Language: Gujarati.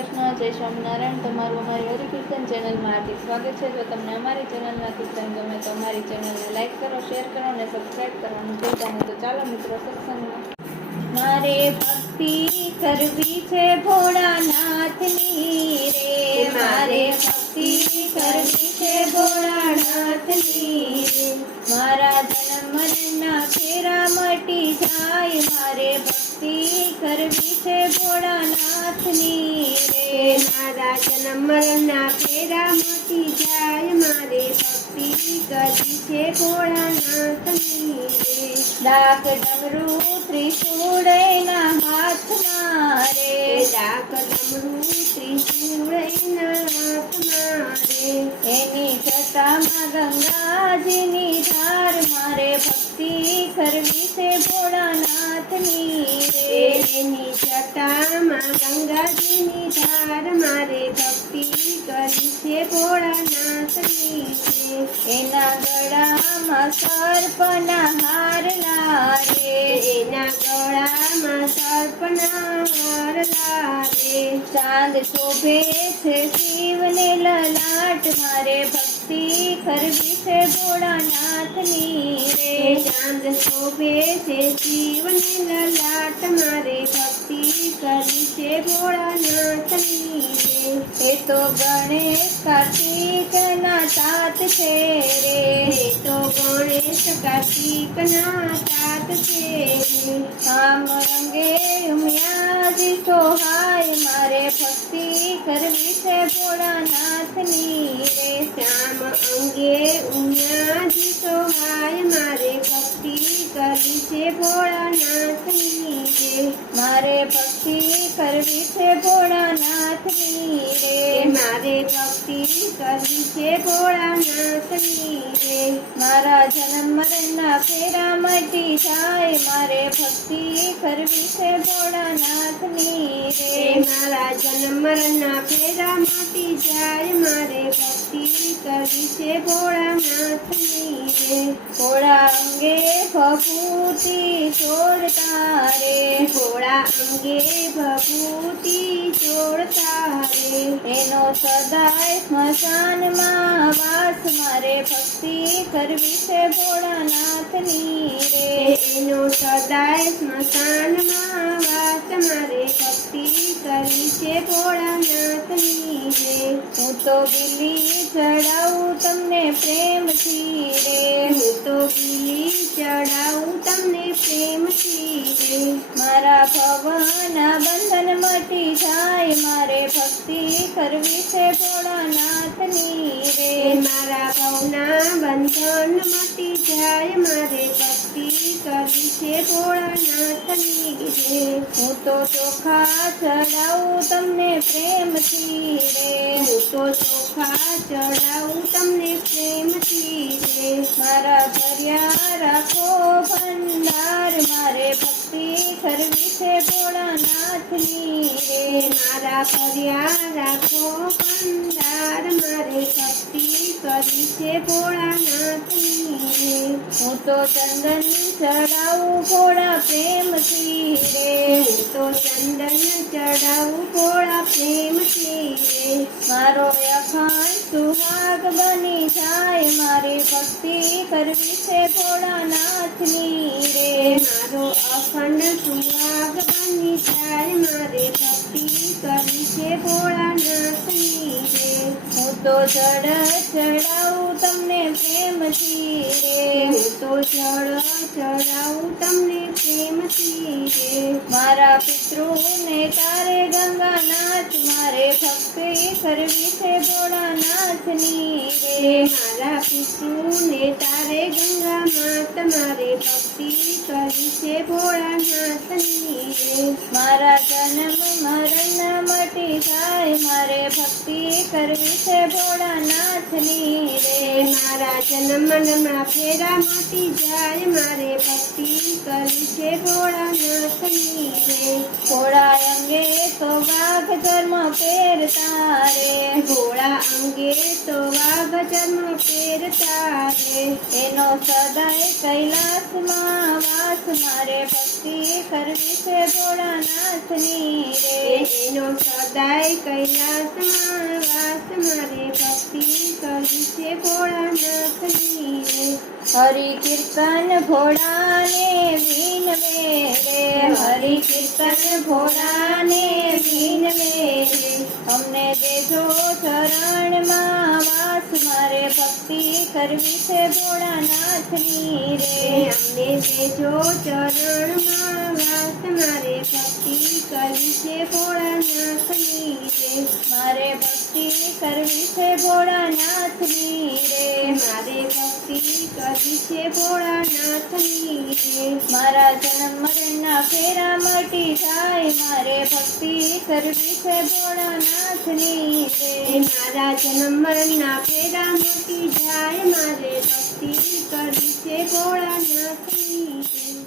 કૃષ્ણ, જય સ્વામિનારાયણ। તમારું અમારી હરિકીર્તન ચેનલમાં હાર્દિક સ્વાગત છે। જો તમને અમારી ચેનલના કીર્તન ગમે તો અમારી ચેનલને લાઈક કરો, શેર કરો અને સબસ્ક્રાઈબ કરવાનું ભૂલતા નહીં। તો ચાલો મિત્રો સત્સંગમાં। મારે ભક્તિ કરવી છે ભોળાનાથની રે, મારે ભક્તિ કરવી છે ભોળાનાથની રે। મારા જન્મ મરણના ફેરા મટી જાય, મારે ભક્તિ કરવી છે ભોળાનાથની રે। મારા જન્મ મરણના ફેરા મટી જાય, મારે ભક્તિ કરવી છે ભોળાનાથની રે। ડાક ડમરું ત્રિશૂળ એના હાથમાં રે, ડાક ડમરું ત્રિશૂળ એના હાથમાં રે। એની જટામાં ગંગાજીની ધાર, મારે ભક્તિ કરવી છે ભોળાનાથની રે। એની જટામાં ગંગાજીની ધાર, મારે ભક્તિ કરવી છે ભોળાનાથની રે। એના ગળામાં સર્પના હારલા રે, એના ગળામાં સર્પના હારલા રે। ચાંદ શોભે છે શિવને લલાટ, મારે ભક્તિ કરવી છે ભોળાનાથની રે। ચાંદ શોભે છે શિવને લલાટ, મારે ભક્તિ કરવી છે ભોળાનાથની રે। એ તો ગણેશ કાર્તિકના તાત છે રે, એ તો ગણેશ કાર્તિકના તાત છે રે। આમ રંગે ઉમિયાજી સોહાય, મારે ભક્તિ કરવી છે ભોળાનાથની રે। શ્યામ અંગે ઉમિયાજી સોહાય, મારે ભક્તિ કરવી છે ભોળાનાથની રે। મારે ભક્તિ કરવી છે ભોળાનાથની રે। મારે ભક્તિ કરવી છે ભોળાનાથની રે। મારા જન્મ મરણના ફેરા મટી જાય, મારે ભક્તિ કરવી છે ભોળાનાથની રે। મારા જન્મ મરણના ફેરા મટી જાય, મારે ભક્તિ કરવી છે ભોળાનાથની રે। ભોળા અંગે ભભૂતિ ચોરતા રે, ભોળા અંગે ભભૂતિ ચોળતા રે। એનો સદાય સ્મશાનમાં વાસ, મારે ભક્તિ કરવી છે ભોળાનાથની રે। એનો સદાય સ્મશાનમાં વાસ, મારે ભક્તિ કરવી છે ભોળાનાથની રે। હું તો બીલી ચડાવું તમને પ્રેમથી રે, હું તો બીલી ચડાવું તમને પ્રેમથી રે। મારા ભવના બંધન મટી જાય, મારે ભક્તિ કરવી છે ભોળાનાથની રે। મારા ભવના બંધન મટી જાય, મારે ભક્તિ કરવી છે ભોળાનાથની રે। હું તો ચોખા ચડાવું તમને પ્રેમથી રે, હું તો ચોખા ચડાવું તમને પ્રેમથી રે। મારા ભર્યા રાખો ભંડાર, મારે ભક્તિ કરવી છે ભોળાનાથની રે। મારા ભર્યા રાખો ભંડાર, મારે ભક્તિ કરવી છે ભોળાનાથની રે। હું તો ચંદન ચડાવું ભોળા પ્રેમથી રે, હું તો ચંદન ચડાવું ભોળા પ્રેમથી રે। મારો અખંડ સુહાગ બની જાય, મારે ભક્તિ કરવી છે ભોળાનાથની રે। મારો અખંડ સુહાગ બની જાય, મારે ભક્તિ કરવી છે ભોળાનાથની રે। હું તો જળ ચડાવું તમને પ્રેમથી રે, હું તો જળ ચડાવું તમને પ્રેમથી રે। મારા પિતૃને તારે ગંગાનાથ, મારે ભક્તિ કરવી છે ભોળાનાથની રે। મારા પિતૃને તારે ગંગા માત, મારે ભક્તિ કરવી છે ભોળાનાથની રે। મારા જન્મ મરણ મટી જાય, મારે ભક્તિ કરવી છે ભોળાનાથની રે। મારા જન્મ મરણના ફેરા મટી જાય, મારે ભક્તિ કરવી છે ભોળાનાથની રે। ભોળા અંગે તો વાઘ ધર્મ પહેરતા રે, ભોળા અંગે તો વાઘ ચર્મ પહેરતા રે। એનો સદાય કૈલાસમાં વાસ, મારે ભક્તિ ભક્તિ કરવી છે ભોળાનાથની રે. એનો સદાય કૈલાસમાં વાસ મારે ભક્તિ કરવી છે ભોળાનાથની રે. હરિ કીર્તન ભોળાને વિનવે રે. હરિ કીર્તન ભોળાને વિનવે રે. અમને દેજો ચરણમાં વાસ મારે ભક્તિ કરવી છે ભોળાનાથની રે. અમને દેજો ચરણમાં વાસ મારે ભક્તિ કરવી છે ભોળાનાથની રે. મારે ભક્તિ કરવી છે ભોળાનાથની રે. મારે ભક્તિ કરવી છે ભોળાનાથની રે. મારા જન્મ મરણના ફેરા મટી જાય મારે ભક્તિ કરવી છે ભોળાનાથની રે. મારા જન્મ મરણના ફેરા મટી જાય મારે ભક્તિ કરવી છે ભોળાનાથની રે.